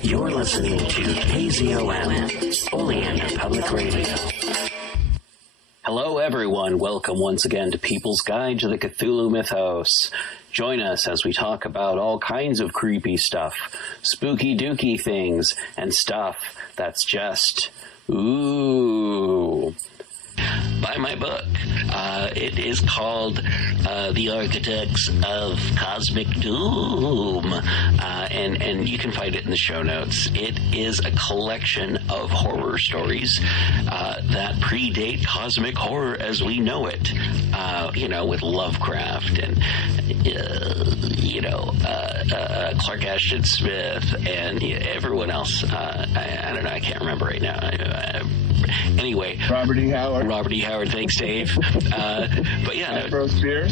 You're listening to KZOM, Oleander Public Radio. Hello, everyone. Welcome once again to People's Guide to the Cthulhu Mythos. Join us as we talk about all kinds of creepy stuff, spooky dooky things, and stuff that's just, ooh. Buy my book. It is called The Architects of Cosmic Doom, and you can find it in the show notes. It is a collection of horror stories that predate cosmic horror as we know it, with Lovecraft and, Clark Ashton Smith and everyone else. I don't know, I can't remember right now. Anyway. Robert E. Howard, thanks, Dave. But yeah,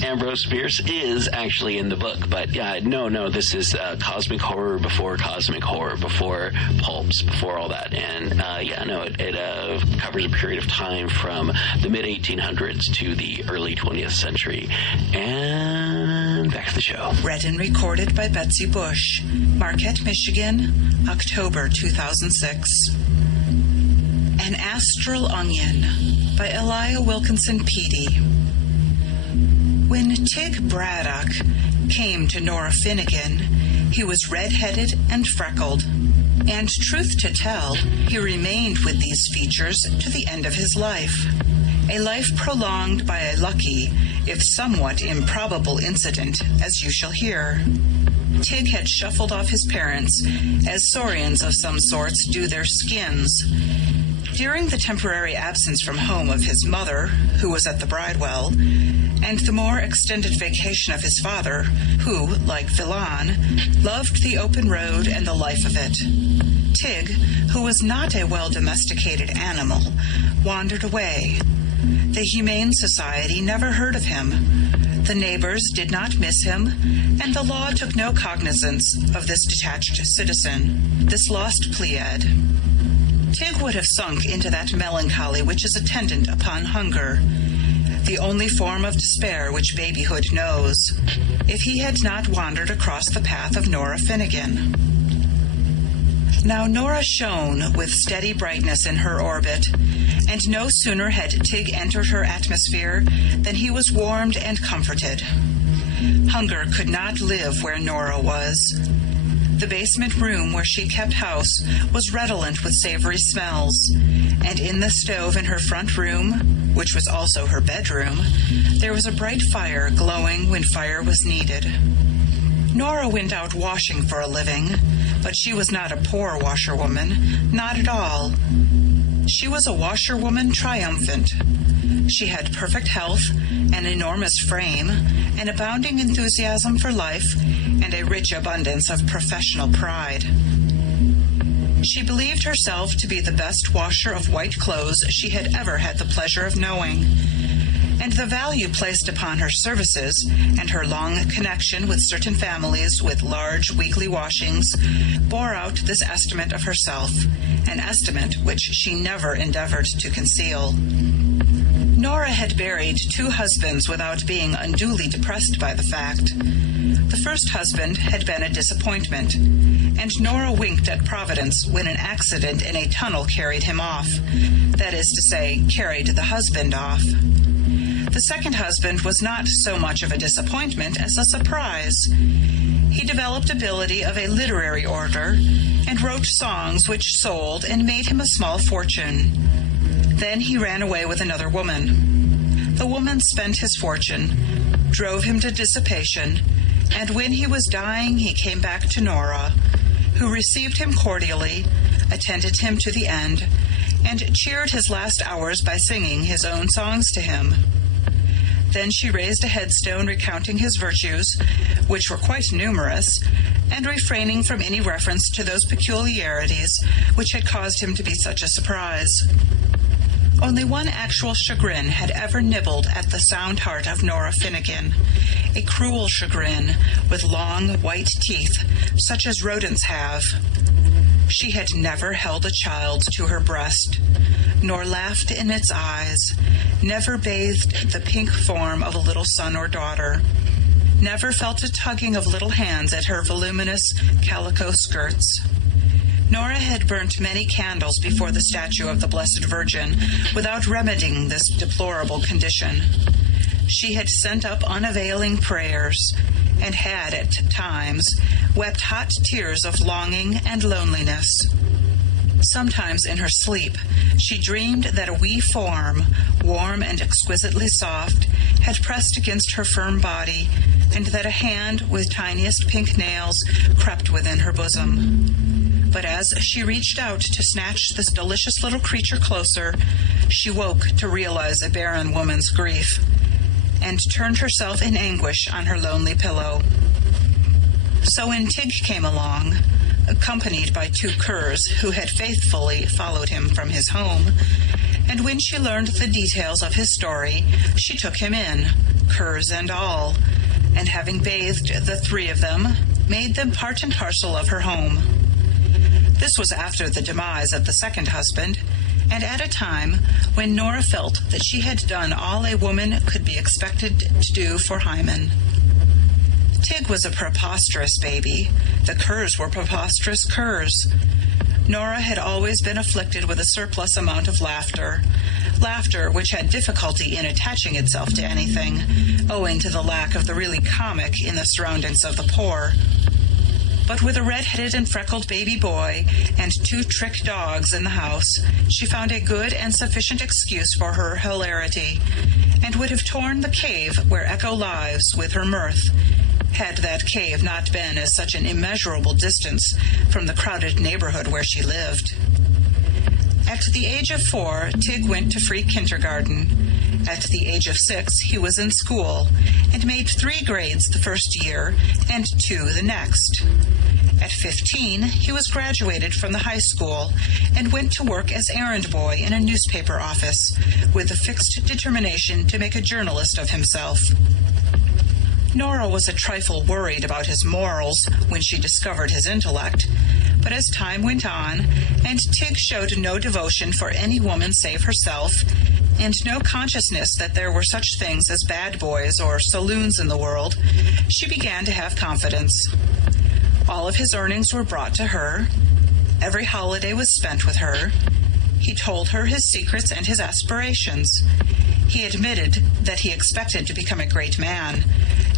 Ambrose Bierce is actually in the book, but no, this is cosmic horror, before pulps, before all that, and it covers a period of time from the mid 1800s to the early 20th century. And back to the show. Read and recorded by Betsy Bush, Marquette, Michigan, October 2006. An Astral Onion by Elia Wilkinson Peattie. When Tig Braddock came to Nora Finnegan, he was red-headed and freckled, and truth to tell, he remained with these features to the end of his life. A life prolonged by a lucky, if somewhat improbable incident, as you shall hear. Tig had shuffled off his parents, as saurians of some sorts do their skins. During the temporary absence from home of his mother, who was at the Bridewell, and the more extended vacation of his father, who, like Villon, loved the open road and the life of it, Tig, who was not a well-domesticated animal, wandered away. The Humane Society never heard of him. The neighbors did not miss him, and the law took no cognizance of this detached citizen, this lost Pleiad. Tig would have sunk into that melancholy which is attendant upon hunger, the only form of despair which babyhood knows, if he had not wandered across the path of Nora Finnegan. Now Nora shone with steady brightness in her orbit, and no sooner had Tig entered her atmosphere than he was warmed and comforted. Hunger could not live where Nora was. The basement room where she kept house was redolent with savory smells, and in the stove in her front room, which was also her bedroom, there was a bright fire glowing when fire was needed. Nora went out washing for a living, but she was not a poor washerwoman, not at all. She was a washerwoman triumphant. She had perfect health, an enormous frame, an abounding enthusiasm for life, and a rich abundance of professional pride. She believed herself to be the best washer of white clothes she had ever had the pleasure of knowing, and the value placed upon her services and her long connection with certain families with large weekly washings bore out this estimate of herself, an estimate which she never endeavored to conceal. Nora had buried 2 husbands without being unduly depressed by the fact. The first husband had been a disappointment, and Nora winked at Providence when an accident in a tunnel carried him off, that is to say, carried the husband off. The second husband was not so much of a disappointment as a surprise. He developed ability of a literary order, and wrote songs which sold and made him a small fortune. Then he ran away with another woman. The woman spent his fortune, drove him to dissipation, and when he was dying he came back to Nora, who received him cordially, attended him to the end, and cheered his last hours by singing his own songs to him. Then she raised a headstone recounting his virtues, which were quite numerous, and refraining from any reference to those peculiarities which had caused him to be such a surprise. Only one actual chagrin had ever nibbled at the sound heart of Nora Finnegan, a cruel chagrin with long white teeth, such as rodents have. She had never held a child to her breast, nor laughed in its eyes, never bathed the pink form of a little son or daughter, never felt a tugging of little hands at her voluminous calico skirts. Nora had burnt many candles before the statue of the Blessed Virgin without remedying this deplorable condition. She had sent up unavailing prayers, and had, at times, wept hot tears of longing and loneliness. Sometimes in her sleep she dreamed that a wee form, warm and exquisitely soft, had pressed against her firm body, and that a hand with tiniest pink nails crept within her bosom. But as she reached out to snatch this delicious little creature closer, she woke to realize a barren woman's grief, and turned herself in anguish on her lonely pillow. So when Tig came along, accompanied by 2 curs who had faithfully followed him from his home, and when she learned the details of his story, she took him in, curs and all, and having bathed the 3 of them, made them part and parcel of her home. This was after the demise of the second husband, and at a time when Nora felt that she had done all a woman could be expected to do for Hymen. Tig was a preposterous baby. The curs were preposterous curs. Nora had always been afflicted with a surplus amount of laughter which had difficulty in attaching itself to anything, owing to the lack of the really comic in the surroundings of the poor. But with a red-headed and freckled baby boy and 2 trick dogs in the house, she found a good and sufficient excuse for her hilarity, and would have torn the cave where Echo lives with her mirth, had that cave not been at such an immeasurable distance from the crowded neighborhood where she lived. At the age of 4, Tig went to free kindergarten. At the age of 6, he was in school, and made 3 grades the first year and 2 the next. At 15, he was graduated from the high school and went to work as errand boy in a newspaper office, with the fixed determination to make a journalist of himself. Nora was a trifle worried about his morals when she discovered his intellect, but as time went on, and Tig showed no devotion for any woman save herself, and no consciousness that there were such things as bad boys or saloons in the world, she began to have confidence. All of his earnings were brought to her. Every holiday was spent with her. He told her his secrets and his aspirations. He admitted that he expected to become a great man,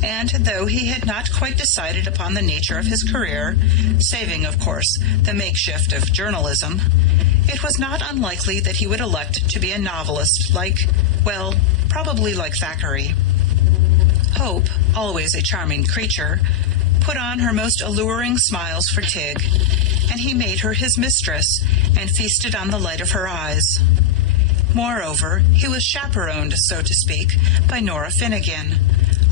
and though he had not quite decided upon the nature of his career, saving, of course, the makeshift of journalism, it was not unlikely that he would elect to be a novelist probably like Thackeray. Hope, always a charming creature, put on her most alluring smiles for Tig, and he made her his mistress and feasted on the light of her eyes. Moreover, he was chaperoned, so to speak, by Nora Finnegan,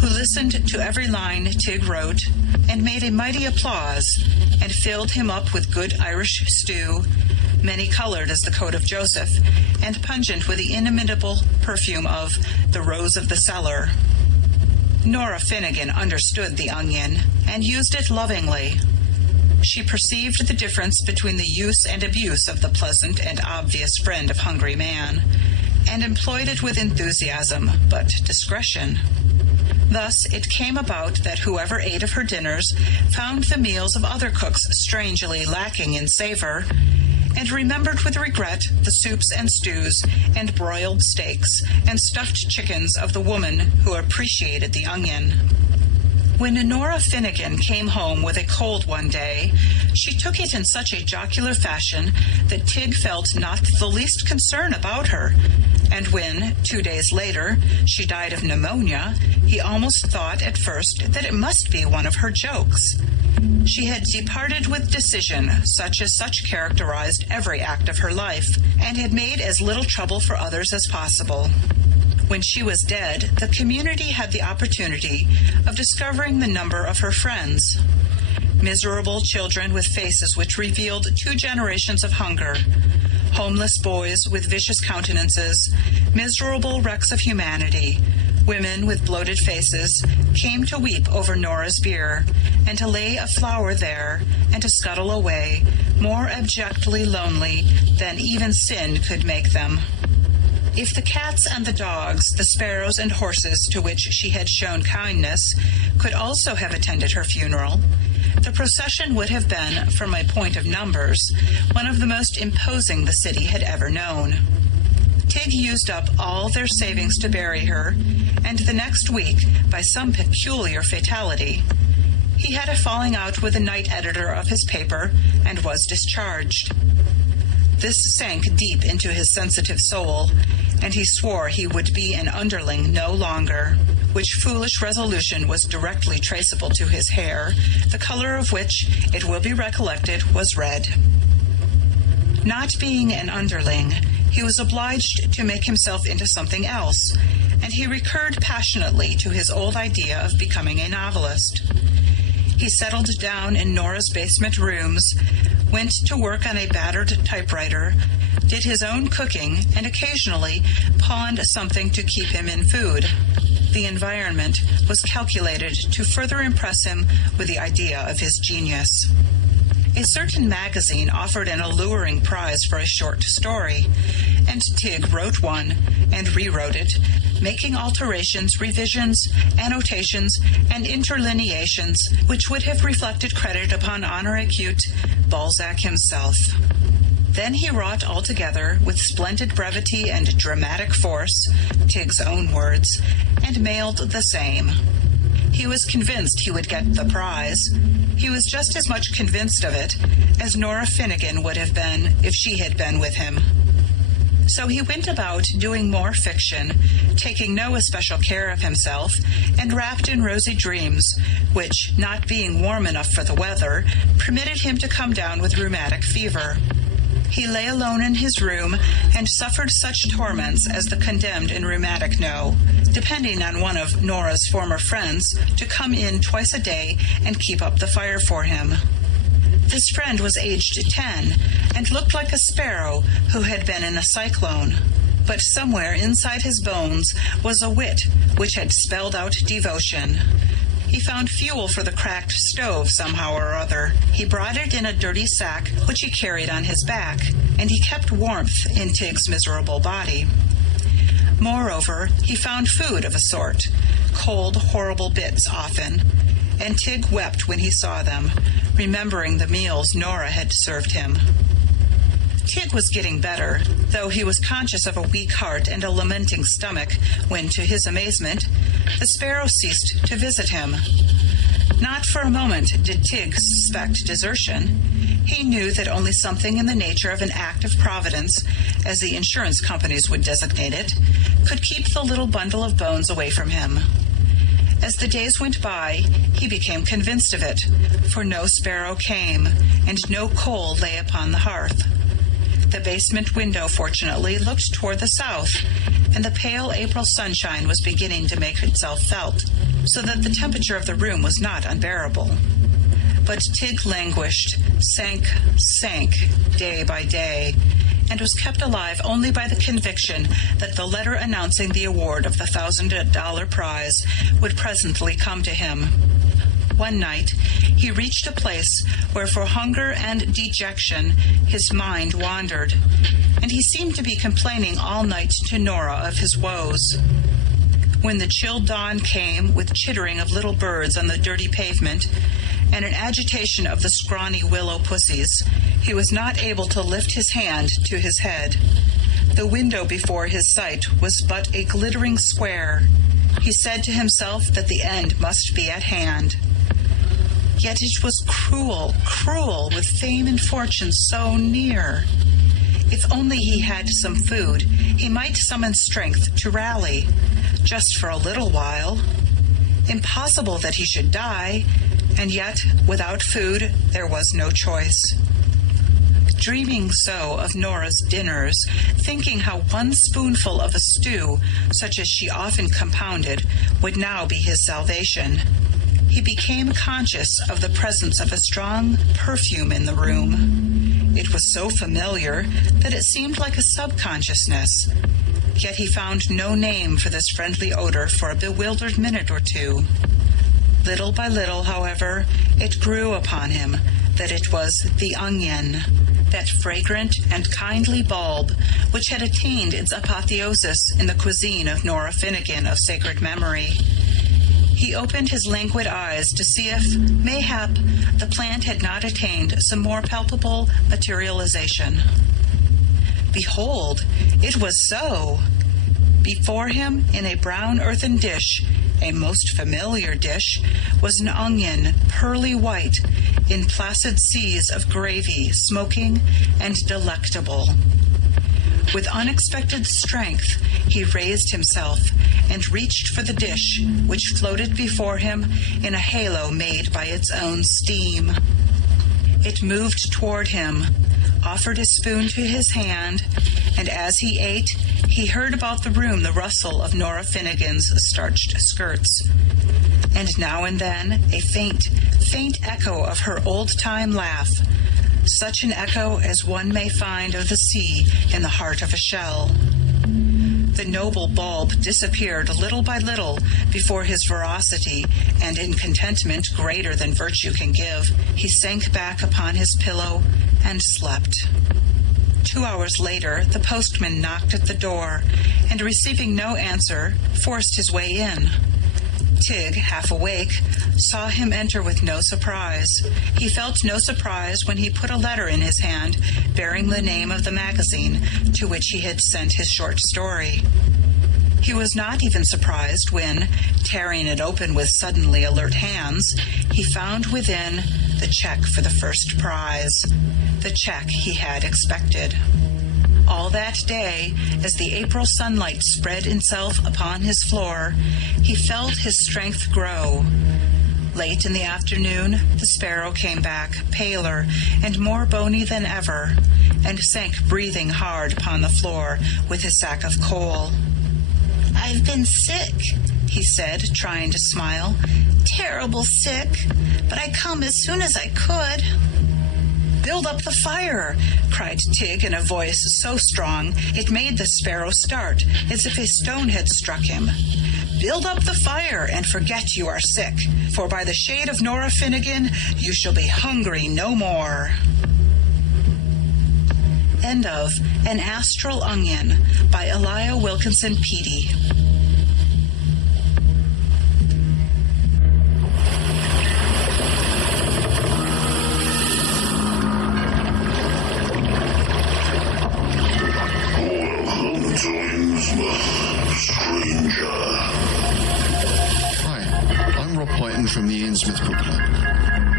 who listened to every line Tig wrote and made a mighty applause, and filled him up with good Irish stew, many-colored as the coat of Joseph, and pungent with the inimitable perfume of the rose of the cellar. Nora Finnegan understood the onion, and used it lovingly. She perceived the difference between the use and abuse of the pleasant and obvious friend of hungry man, and employed it with enthusiasm, but discretion. Thus it came about that whoever ate of her dinners found the meals of other cooks strangely lacking in savor, and remembered with regret the soups and stews and broiled steaks and stuffed chickens of the woman who appreciated the onion. When Nora Finnegan came home with a cold one day, she took it in such a jocular fashion that Tig felt not the least concern about her, and when, 2 days later, she died of pneumonia, he almost thought at first that it must be one of her jokes. She had departed with decision, such as characterized every act of her life, and had made as little trouble for others as possible. When she was dead, the community had the opportunity of discovering the number of her friends. Miserable children with faces which revealed 2 generations of hunger, homeless boys with vicious countenances, miserable wrecks of humanity, women with bloated faces, came to weep over Nora's bier, and to lay a flower there, and to scuttle away, more abjectly lonely than even sin could make them. If the cats and the dogs, the sparrows and horses to which she had shown kindness, could also have attended her funeral, The procession would have been, from a point of numbers, one of the most imposing the city had ever known. Tig used up all their savings to bury her, and the next week, by some peculiar fatality, he had a falling out with the night editor of his paper and was discharged. This sank deep into his sensitive soul, and he swore he would be an underling no longer, which foolish resolution was directly traceable to his hair, the color of which, it will be recollected, was red. Not being an underling, he was obliged to make himself into something else, and he recurred passionately to his old idea of becoming a novelist. He settled down in Nora's basement rooms, went to work on a battered typewriter, did his own cooking, and occasionally pawned something to keep him in food. The environment was calculated to further impress him with the idea of his genius. A certain magazine offered an alluring prize for a short story, and Tig wrote one and rewrote it, making alterations, revisions, annotations, and interlineations which would have reflected credit upon honor acute Balzac himself. Then he wrought altogether with splendid brevity and dramatic force, Tig's own words, and mailed the same. He was convinced he would get the prize. He was just as much convinced of it as Nora Finnegan would have been if she had been with him. So he went about doing more fiction, taking no especial care of himself, and wrapped in rosy dreams, which, not being warm enough for the weather, permitted him to come down with rheumatic fever. He lay alone in his room and suffered such torments as the condemned in rheumatic know, depending on one of Nora's former friends to come in twice a day and keep up the fire for him. This friend was aged 10 and looked like a sparrow who had been in a cyclone. But somewhere inside his bones was a wit which had spelled out devotion. He found fuel for the cracked stove somehow or other. He brought it in a dirty sack which he carried on his back, and he kept warmth in Tig's miserable body. Moreover, he found food of a sort, cold, horrible bits often, and Tig wept when he saw them, remembering the meals Nora had served him. Tig was getting better, though he was conscious of a weak heart and a lamenting stomach when, to his amazement, the sparrow ceased to visit him. Not for a moment did Tig suspect desertion. He knew that only something in the nature of an act of providence, as the insurance companies would designate it, could keep the little bundle of bones away from him. As the days went by, he became convinced of it, for no sparrow came, and no coal lay upon the hearth. The basement window, fortunately, looked toward the south, and the pale April sunshine was beginning to make itself felt, so that the temperature of the room was not unbearable. But Tig languished, sank, day by day, and was kept alive only by the conviction that the letter announcing the award of the $1,000 prize would presently come to him. One night, he reached a place where for hunger and dejection his mind wandered, and he seemed to be complaining all night to Nora of his woes. When the chill dawn came with chittering of little birds on the dirty pavement and an agitation of the scrawny willow pussies, he was not able to lift his hand to his head. The window before his sight was but a glittering square. He said to himself that the end must be at hand. Yet it was cruel, with fame and fortune so near. If only he had some food, he might summon strength to rally, just for a little while. Impossible that he should die, and yet, without food, there was no choice. Dreaming so of Nora's dinners, thinking how one spoonful of a stew, such as she often compounded, would now be his salvation, he became conscious of the presence of a strong perfume in the room. It was so familiar that it seemed like a subconsciousness, yet he found no name for this friendly odor for a bewildered minute or two. Little by little, however, it grew upon him that it was the onion, that fragrant and kindly bulb which had attained its apotheosis in the cuisine of Nora Finnegan of sacred memory. He opened his languid eyes to see if, mayhap, the plant had not attained some more palpable materialization. Behold, it was so. Before him, in a brown earthen dish, a most familiar dish, was an onion, pearly white, in placid seas of gravy, smoking and delectable. With unexpected strength, he raised himself and reached for the dish, which floated before him in a halo made by its own steam. It moved toward him, offered a spoon to his hand, and as he ate, he heard about the room the rustle of Nora Finnegan's starched skirts, and now and then a faint echo of her old-time laugh, such an echo as one may find of the sea in the heart of a shell. The noble bulb disappeared little by little before his ferocity, and in contentment greater than virtue can give, he sank back upon his pillow and slept. 2 hours later, the postman knocked at the door, and receiving no answer, forced his way in. Tig, half awake, saw him enter with no surprise. He felt no surprise when he put a letter in his hand bearing the name of the magazine to which he had sent his short story. He was not even surprised when, tearing it open with suddenly alert hands, he found within the check for the first prize, the check he had expected. All that day, as the April sunlight spread itself upon his floor, he felt his strength grow. Late in the afternoon, the sparrow came back, paler and more bony than ever, and sank breathing hard upon the floor with his sack of coal. "I've been sick," he said, trying to smile. "Terrible sick, but I come as soon as I could." "Build up the fire!" cried Tig in a voice so strong it made the sparrow start, as if a stone had struck him. "Build up the fire and forget you are sick, for by the shade of Nora Finnegan you shall be hungry no more." End of An Astral Onion by Elia Wilkinson Peattie. Hi, I'm Rob Whiten from the Innsmouth Book Club.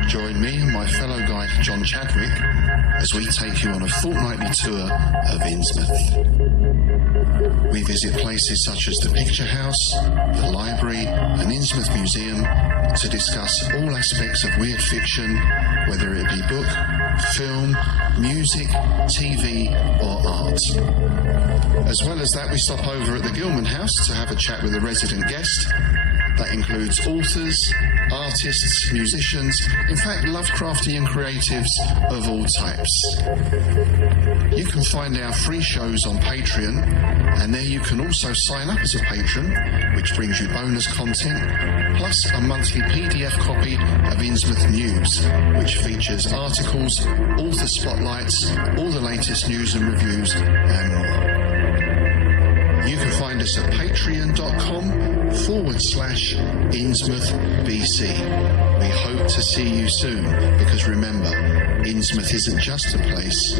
Join me and my fellow guide John Chadwick as we take you on a fortnightly tour of Innsmouth. We visit places such as the Picture House, the Library and Innsmouth Museum to discuss all aspects of weird fiction, whether it be book, film, music, TV or art. As well as that, we stop over at the Gilman House to have a chat with a resident guest. That includes authors, artists, musicians, in fact Lovecraftian creatives of all types. You can find our free shows on Patreon, and there you can also sign up as a patron, which brings you bonus content, plus a monthly PDF copy of Innsmouth News, which features articles, author spotlights, all the latest news and reviews, and more. You can find us at patreon.com/InnsmouthBC. We hope to see you soon, because remember, Innsmouth isn't just a place,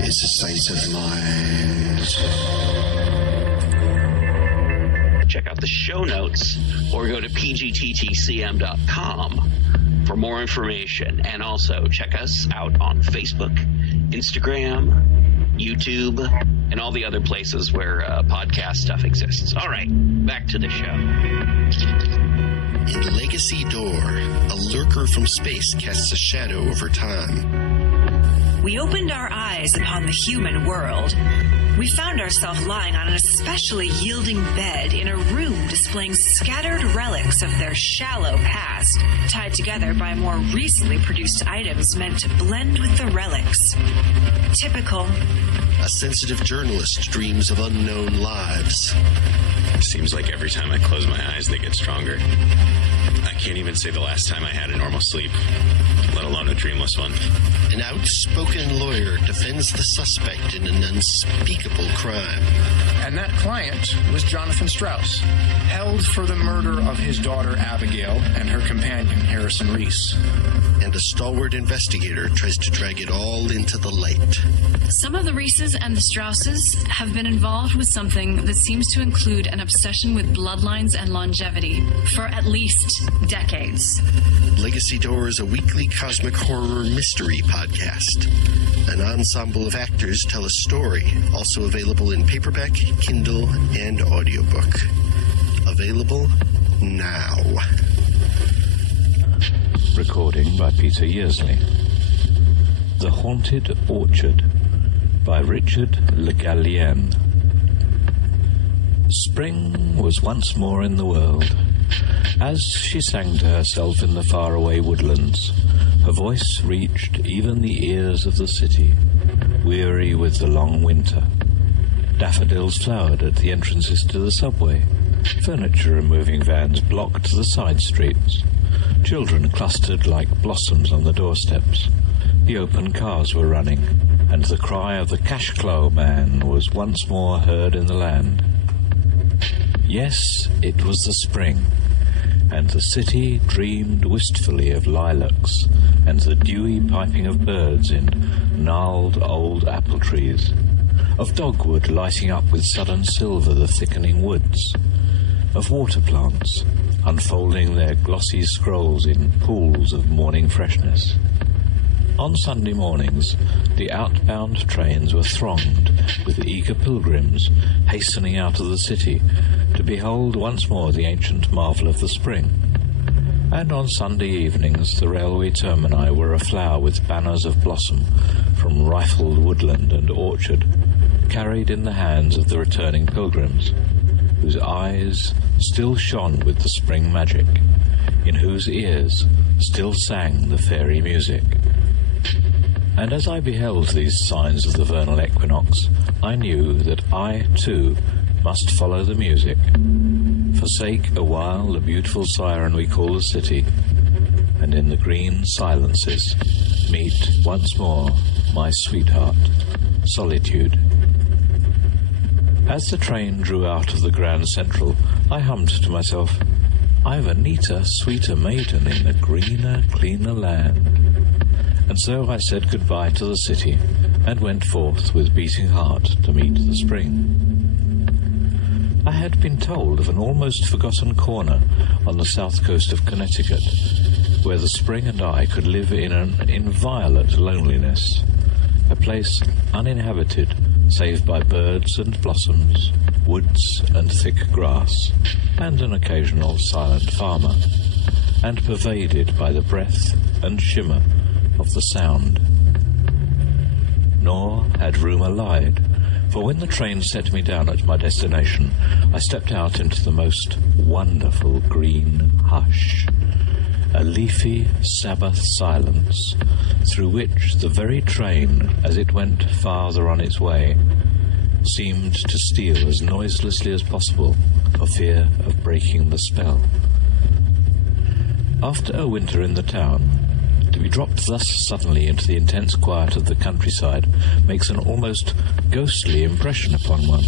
it's a state of mind. Check out the show notes or go to pgttcm.com for more information. And also check us out on Facebook, Instagram, YouTube, and all the other places where podcast stuff exists. All right, back to the show. In Legacy Door, a lurker from space casts a shadow over time. We opened our eyes upon the human world. We found ourselves lying on an especially yielding bed in a room displaying scattered relics of their shallow past, tied together by more recently produced items meant to blend with the relics. Typical. A sensitive journalist dreams of unknown lives. Seems like every time I close my eyes, they get stronger. I can't even say the last time I had a normal sleep, let alone a dreamless one. An outspoken lawyer defends the suspect in an unspeakable crime. And that client was Jonathan Strauss, held for the murder of his daughter Abigail and her companion Harrison Reese. And a stalwart investigator tries to drag it all into the light. Some of the Reeses and the Strausses have been involved with something that seems to include an obsession with bloodlines and longevity for at least decades. Legacy Door is a weekly cosmic horror mystery podcast. An ensemble of actors tell a story, also available in paperback, Kindle, and audiobook. Available now. Recording by Peter Yearsley. The Haunted Orchard by Richard Le Gallienne. Spring was once more in the world. As she sang to herself in the faraway woodlands, her voice reached even the ears of the city, weary with the long winter. Daffodils flowered at the entrances to the subway. Furniture-removing vans blocked the side streets. Children clustered like blossoms on the doorsteps. The open cars were running, and the cry of the cash-claw man was once more heard in the land. Yes, it was the spring, and the city dreamed wistfully of lilacs and the dewy piping of birds in gnarled old apple trees, of dogwood lighting up with sudden silver the thickening woods, of water plants unfolding their glossy scrolls in pools of morning freshness. On Sunday mornings, the outbound trains were thronged with eager pilgrims hastening out of the city to behold once more the ancient marvel of the spring. And on Sunday evenings, the railway termini were aflower with banners of blossom from rifled woodland and orchard, carried in the hands of the returning pilgrims, whose eyes still shone with the spring magic, in whose ears still sang the fairy music. And as I beheld these signs of the vernal equinox, I knew that I, too, must follow the music, forsake a while the beautiful siren we call the city, and in the green silences meet once more my sweetheart, solitude. As the train drew out of the Grand Central, I hummed to myself, "I've a neater, sweeter maiden in a greener, cleaner land." And so I said goodbye to the city, and went forth with beating heart to meet the spring. I had been told of an almost forgotten corner on the south coast of Connecticut, where the spring and I could live in an inviolate loneliness, a place uninhabited save by birds and blossoms, woods and thick grass, and an occasional silent farmer, and pervaded by the breath and shimmer of the sound. Nor had rumour lied, for when the train set me down at my destination, I stepped out into the most wonderful green hush, a leafy Sabbath silence, through which the very train, as it went farther on its way, seemed to steal as noiselessly as possible for fear of breaking the spell. After a winter in the town, to be dropped thus suddenly into the intense quiet of the countryside makes an almost ghostly impression upon one,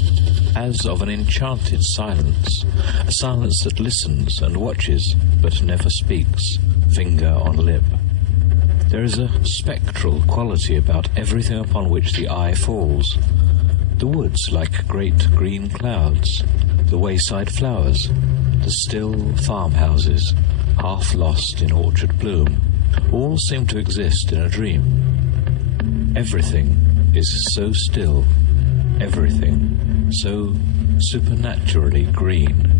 as of an enchanted silence, a silence that listens and watches but never speaks, finger on lip. There is a spectral quality about everything upon which the eye falls. The woods like great green clouds, the wayside flowers, the still farmhouses, half lost in orchard bloom, all seem to exist in a dream. Everything is so still, everything so supernaturally green.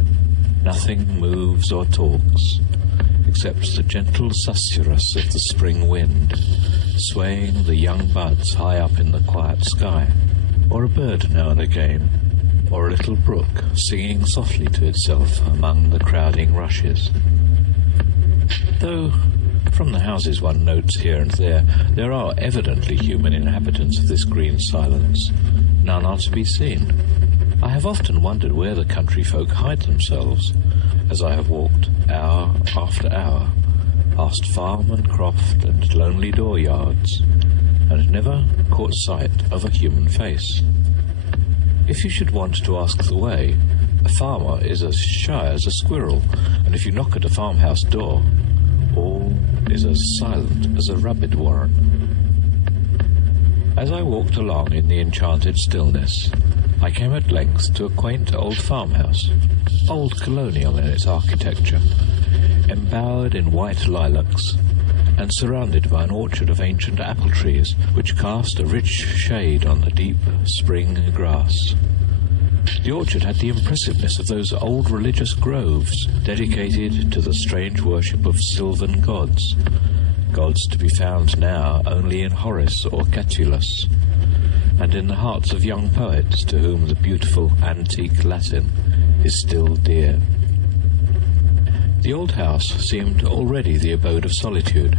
Nothing moves or talks, except the gentle susurrus of the spring wind, swaying the young buds high up in the quiet sky, or a bird now and again, or a little brook singing softly to itself among the crowding rushes. Though from the houses one notes here and there are evidently human inhabitants of this green silence. None are to be seen. I have often wondered where the country folk hide themselves, as I have walked hour after hour, past farm and croft and lonely dooryards, and never caught sight of a human face. If you should want to ask the way, a farmer is as shy as a squirrel, and if you knock at a farmhouse door, all is as silent as a rabbit warren. As I walked along in the enchanted stillness, I came at length to a quaint old farmhouse, old colonial in its architecture, embowered in white lilacs, and surrounded by an orchard of ancient apple trees which cast a rich shade on the deep spring grass. The orchard had the impressiveness of those old religious groves dedicated to the strange worship of sylvan gods, gods to be found now only in Horace or Catullus, and in the hearts of young poets to whom the beautiful antique Latin is still dear. The old house seemed already the abode of solitude.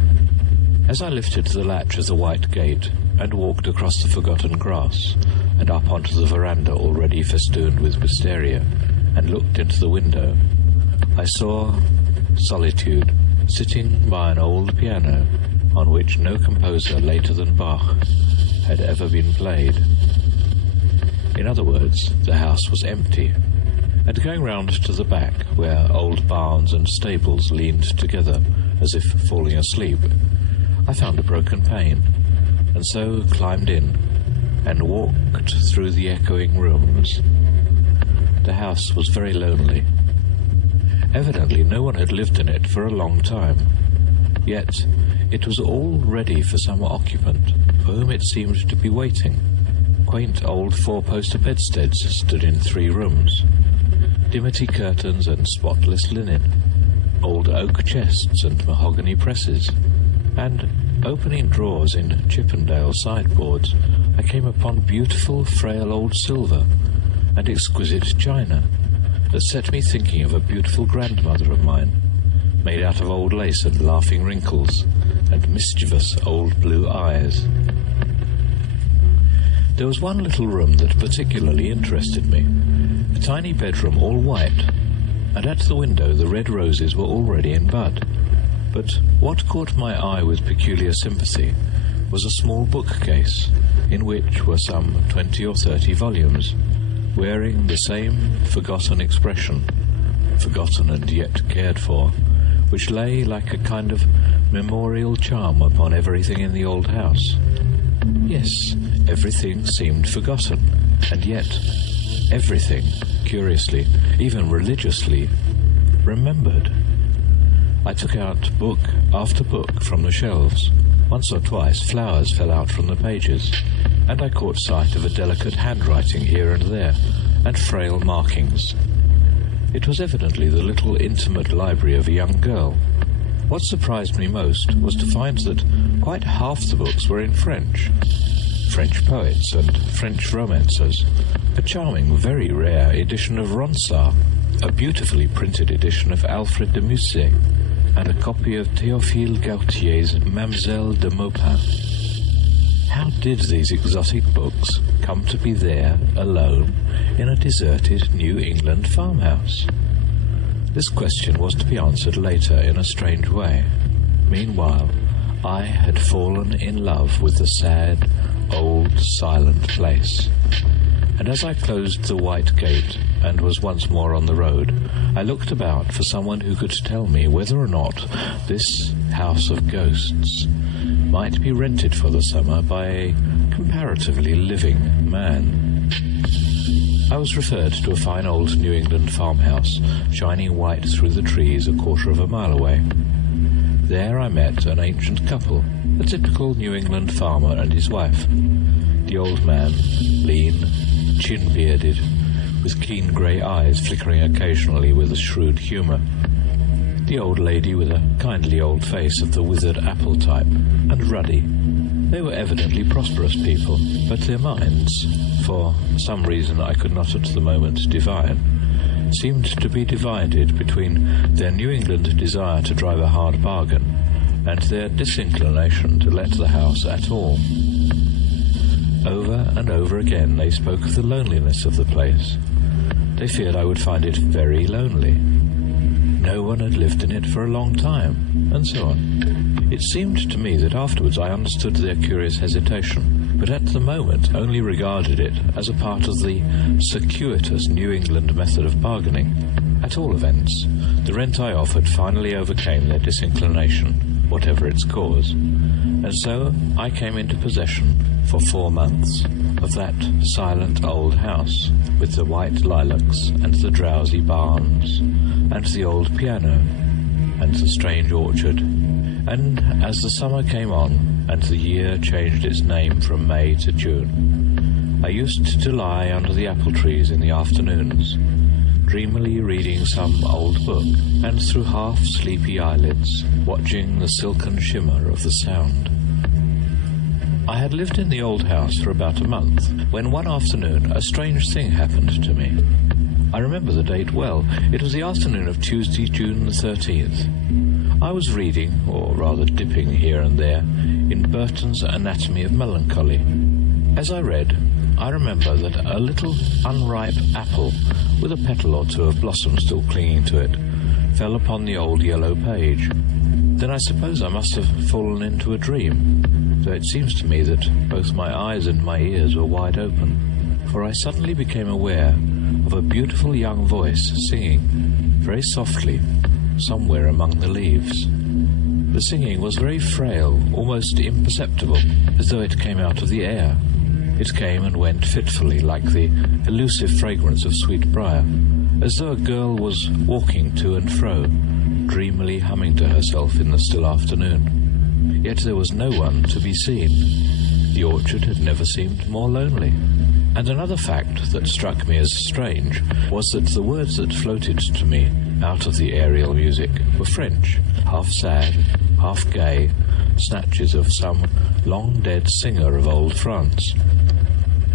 As I lifted the latch of the white gate and walked across the forgotten grass and up onto the veranda already festooned with wisteria and looked into the window, I saw solitude sitting by an old piano on which no composer later than Bach had ever been played. In other words, the house was empty, and going round to the back, where old barns and stables leaned together as if falling asleep, I found a broken pane, and so climbed in and walked through the echoing rooms. The house was very lonely. Evidently no one had lived in it for a long time, yet it was all ready for some occupant for whom it seemed to be waiting. Quaint old four-poster bedsteads stood in 3 rooms, dimity curtains and spotless linen, old oak chests and mahogany presses, and opening drawers in Chippendale sideboards, I came upon beautiful frail old silver and exquisite china that set me thinking of a beautiful grandmother of mine, made out of old lace and laughing wrinkles, and mischievous old blue eyes. There was one little room that particularly interested me, a tiny bedroom all white, and at the window the red roses were already in bud. But what caught my eye with peculiar sympathy was a small bookcase, in which were some 20 or 30 volumes, wearing the same forgotten expression, forgotten and yet cared for, which lay like a kind of memorial charm upon everything in the old house. Yes, everything seemed forgotten, and yet everything, curiously, even religiously, remembered. I took out book after book from the shelves. Once or twice flowers fell out from the pages, and I caught sight of a delicate handwriting here and there, and frail markings. It was evidently the little intimate library of a young girl. What surprised me most was to find that quite half the books were in French. French poets and French romancers, a charming, very rare edition of Ronsard, a beautifully printed edition of Alfred de Musset, and a copy of Théophile Gautier's Mademoiselle de Maupin. How did these exotic books come to be there, alone, in a deserted New England farmhouse? This question was to be answered later in a strange way. Meanwhile, I had fallen in love with the sad, old, silent place. And as I closed the white gate and was once more on the road, I looked about for someone who could tell me whether or not this house of ghosts might be rented for the summer by a comparatively living man. I was referred to a fine old New England farmhouse, shining white through the trees 1/4 mile away. There I met an ancient couple, a typical New England farmer and his wife. The old man, lean, chin-bearded, with keen grey eyes flickering occasionally with a shrewd humour. The old lady with a kindly old face of the withered apple type, and ruddy. They were evidently prosperous people, but their minds, for some reason I could not at the moment divine, seemed to be divided between their New England desire to drive a hard bargain and their disinclination to let the house at all. Over and over again they spoke of the loneliness of the place. They feared I would find it very lonely. No one had lived in it for a long time, and so on. It seemed to me that afterwards I understood their curious hesitation, but at the moment only regarded it as a part of the circuitous New England method of bargaining. At all events, the rent I offered finally overcame their disinclination, whatever its cause, and so I came into possession for 4 months of that silent old house with the white lilacs and the drowsy barns and the old piano and the strange orchard. And as the summer came on and the year changed its name from May to June, I used to lie under the apple trees in the afternoons, dreamily reading some old book, and through half-sleepy eyelids watching the silken shimmer of the Sound. I had lived in the old house for about a month, when one afternoon a strange thing happened to me. I remember the date well. It was the afternoon of Tuesday, June the 13th. I was reading, or rather dipping here and there, in Burton's Anatomy of Melancholy. As I read, I remember that a little unripe apple, with a petal or two of blossom still clinging to it, fell upon the old yellow page. Then I suppose I must have fallen into a dream, though it seems to me that both my eyes and my ears were wide open, for I suddenly became aware of a beautiful young voice singing, very softly, somewhere among the leaves. The singing was very frail, almost imperceptible, as though it came out of the air. It came and went fitfully, like the elusive fragrance of sweet briar, as though a girl was walking to and fro, dreamily humming to herself in the still afternoon. Yet there was no one to be seen. The orchard had never seemed more lonely. And another fact that struck me as strange was that the words that floated to me out of the aerial music were French, half sad, half gay, snatches of some long-dead singer of old France.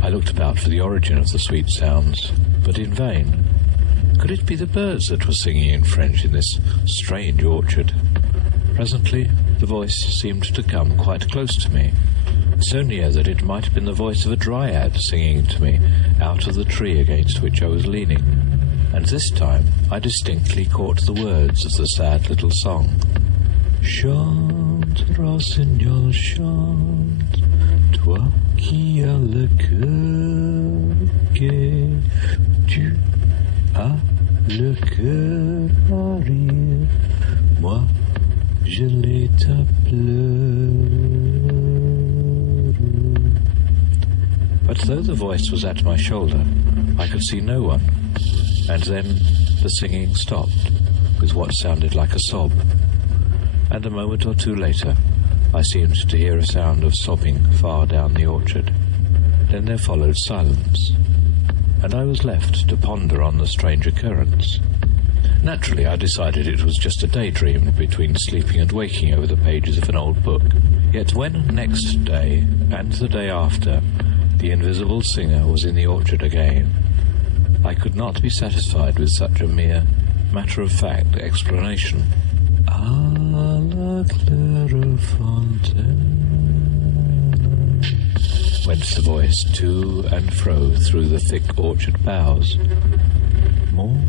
I looked about for the origin of the sweet sounds, but in vain. Could it be the birds that were singing in French in this strange orchard? Presently, the voice seemed to come quite close to me, so near that it might have been the voice of a dryad singing to me out of the tree against which I was leaning. And this time I distinctly caught the words of the sad little song. Chante, rossignol, chante, toi qui as le cœur gai, tu as le cœur à rire, moi je l'ai à pleurer. But though the voice was at my shoulder, I could see no one, and then the singing stopped with what sounded like a sob, and a moment or two later I seemed to hear a sound of sobbing far down the orchard. Then there followed silence, and I was left to ponder on the strange occurrence. Naturally, I decided it was just a daydream between sleeping and waking over the pages of an old book. Yet when next day, and the day after, the invisible singer was in the orchard again, I could not be satisfied with such a mere matter-of-fact explanation. À la claire fontaine, went the voice to and fro through the thick orchard boughs. Mon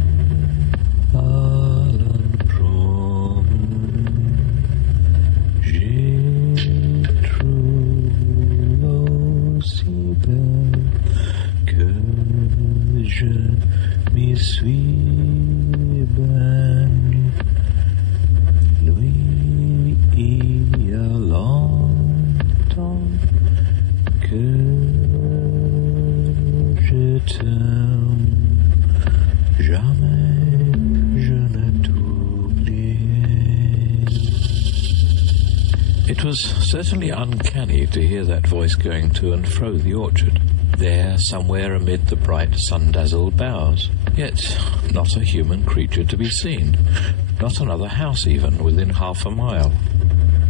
allant promene, j'ai trouvé aussi belle que je m'y suis banni. Lui, il y a longtemps que je t'aime, jamais je ne t'oublierai. It was certainly uncanny to hear that voice going to and fro the orchard, there somewhere amid the bright sun-dazzled boughs, yet not a human creature to be seen, not another house even within half a mile.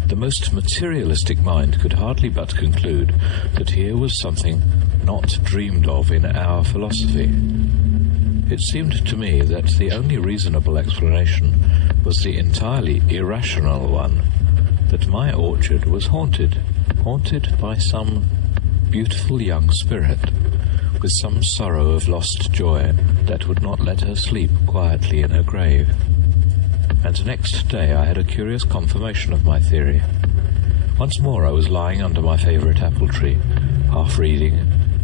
The most materialistic mind could hardly but conclude that here was something not dreamed of in our philosophy. It seemed to me that the only reasonable explanation was the entirely irrational one, that my orchard was haunted by some beautiful young spirit, with some sorrow of lost joy that would not let her sleep quietly in her grave. And next day I had a curious confirmation of my theory. Once more I was lying under my favourite apple tree, half reading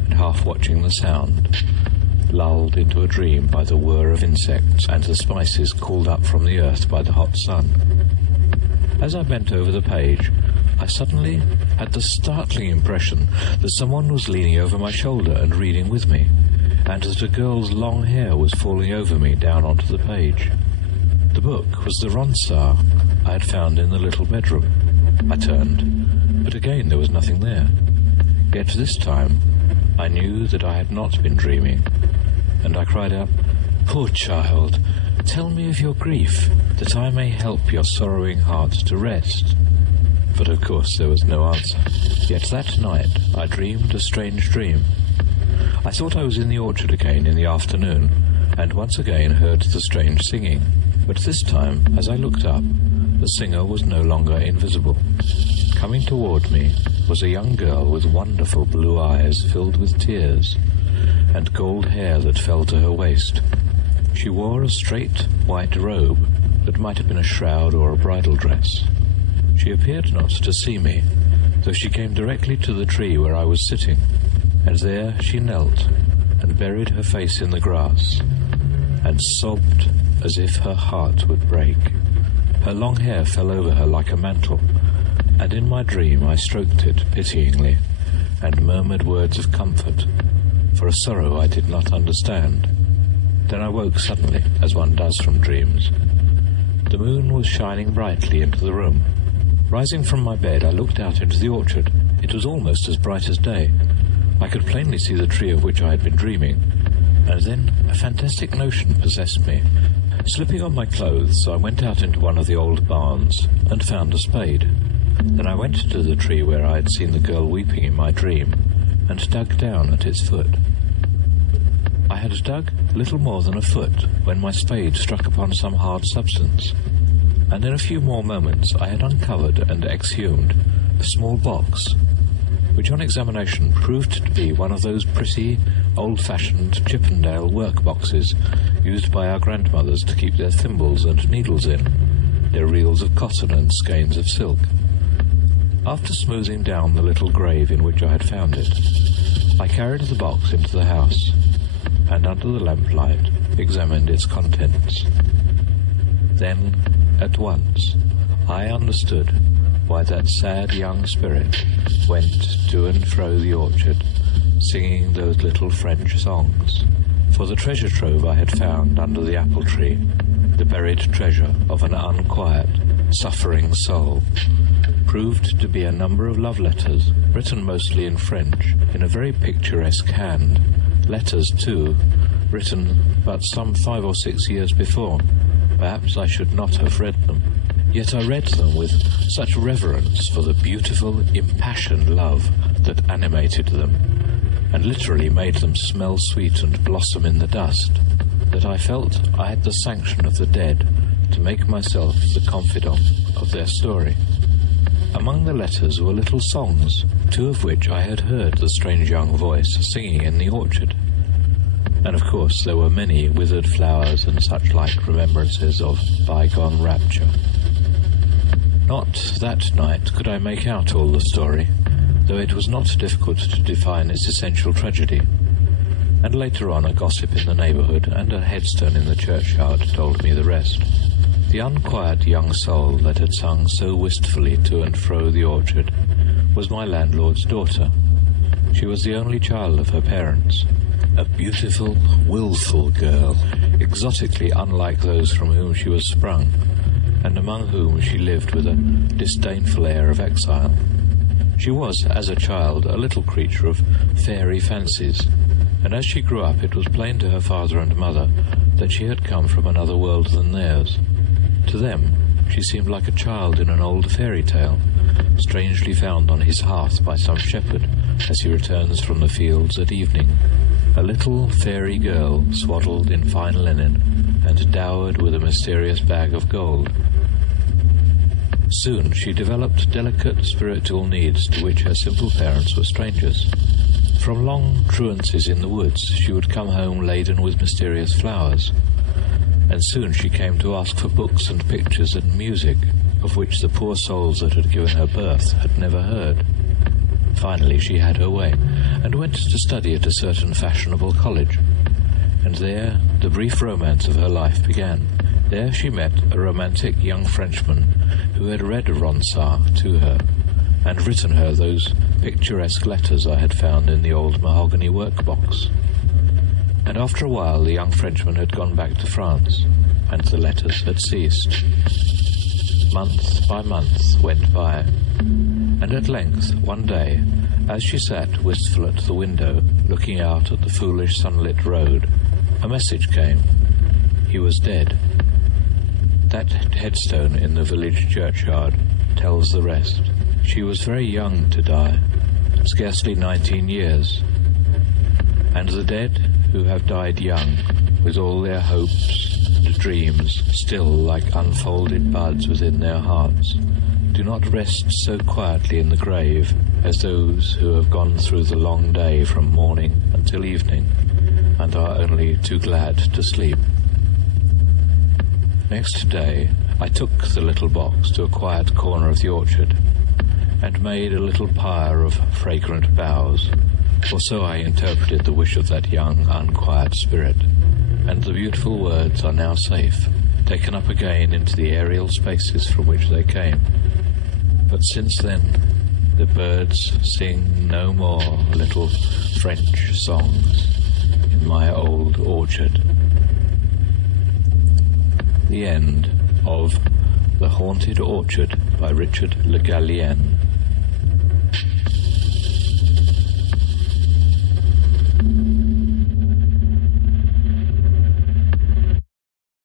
and half watching the sound, lulled into a dream by the whir of insects and the spices called up from the earth by the hot sun. As I bent over the page, I suddenly had the startling impression that someone was leaning over my shoulder and reading with me, and that a girl's long hair was falling over me down onto the page. The book was the Ronstar I had found in the little bedroom. I turned, but again there was nothing there. Yet this time I knew that I had not been dreaming, and I cried out, "Poor child, tell me of your grief, that I may help your sorrowing heart to rest." But of course there was no answer. Yet that night I dreamed a strange dream. I thought I was in the orchard again in the afternoon, and once again heard the strange singing. But this time, as I looked up, the singer was no longer invisible. Coming toward me was a young girl with wonderful blue eyes filled with tears, and gold hair that fell to her waist. She wore a straight white robe that might have been a shroud or a bridal dress. She appeared not to see me, though she came directly to the tree where I was sitting, and there she knelt and buried her face in the grass, and sobbed as if her heart would break. Her long hair fell over her like a mantle, and in my dream I stroked it pityingly, and murmured words of comfort, for a sorrow I did not understand. Then I woke suddenly, as one does from dreams. The moon was shining brightly into the room. Rising from my bed, I looked out into the orchard. It was almost as bright as day. I could plainly see the tree of which I had been dreaming, and then a fantastic notion possessed me. Slipping on my clothes, I went out into one of the old barns and found a spade. Then I went to the tree where I had seen the girl weeping in my dream, and dug down at its foot. I had dug little more than a foot when my spade struck upon some hard substance, and in a few more moments I had uncovered and exhumed a small box, which on examination proved to be one of those pretty, old-fashioned Chippendale work-boxes used by our grandmothers to keep their thimbles and needles in, their reels of cotton and skeins of silk. After smoothing down the little grave in which I had found it, I carried the box into the house, and under the lamplight examined its contents. Then, at once, I understood why that sad young spirit went to and fro the orchard, singing those little French songs. For the treasure trove I had found under the apple tree, the buried treasure of an unquiet, suffering soul, proved to be a number of love letters, written mostly in French, in a very picturesque hand. Letters, too, written but some 5 or 6 years before. Perhaps I should not have read them. Yet I read them with such reverence for the beautiful, impassioned love that animated them, and literally made them smell sweet and blossom in the dust, that I felt I had the sanction of the dead to make myself the confidant of their story. Among the letters were little songs, 2 of which I had heard the strange young voice singing in the orchard. And of course there were many withered flowers and such like remembrances of bygone rapture. Not that night could I make out all the story, though it was not difficult to define its essential tragedy. And later on a gossip in the neighbourhood and a headstone in the churchyard told me the rest. The unquiet young soul that had sung so wistfully to and fro the orchard was my landlord's daughter. She was the only child of her parents, a beautiful, wilful girl, exotically unlike those from whom she was sprung, and among whom she lived with a disdainful air of exile. She was, as a child, a little creature of fairy fancies, and as she grew up it was plain to her father and mother that she had come from another world than theirs. To them she seemed like a child in an old fairy tale, strangely found on his hearth by some shepherd as he returns from the fields at evening. A little fairy girl swaddled in fine linen and dowered with a mysterious bag of gold. Soon she developed delicate spiritual needs to which her simple parents were strangers. From long truancies in the woods she would come home laden with mysterious flowers, and soon she came to ask for books and pictures and music, of which the poor souls that had given her birth had never heard. Finally she had her way, and went to study at a certain fashionable college. And there the brief romance of her life began. There she met a romantic young Frenchman who had read Ronsard to her, and written her those picturesque letters I had found in the old mahogany workbox. And after a while the young Frenchman had gone back to France, and the letters had ceased. Month by month went by, and at length, one day, as she sat wistful at the window, looking out at the foolish sunlit road, a message came. He was dead. That headstone in the village churchyard tells the rest. She was very young to die, scarcely 19 years. And the dead who have died young, with all their hopes and dreams still like unfolded buds within their hearts, do not rest so quietly in the grave as those who have gone through the long day from morning until evening, and are only too glad to sleep. Next day I took the little box to a quiet corner of the orchard, and made a little pyre of fragrant boughs, for so I interpreted the wish of that young, unquiet spirit, and the beautiful words are now safe, taken up again into the aerial spaces from which they came. But since then the birds sing no more little French songs in my old orchard. The end of The Haunted Orchard by Richard Le Gallienne.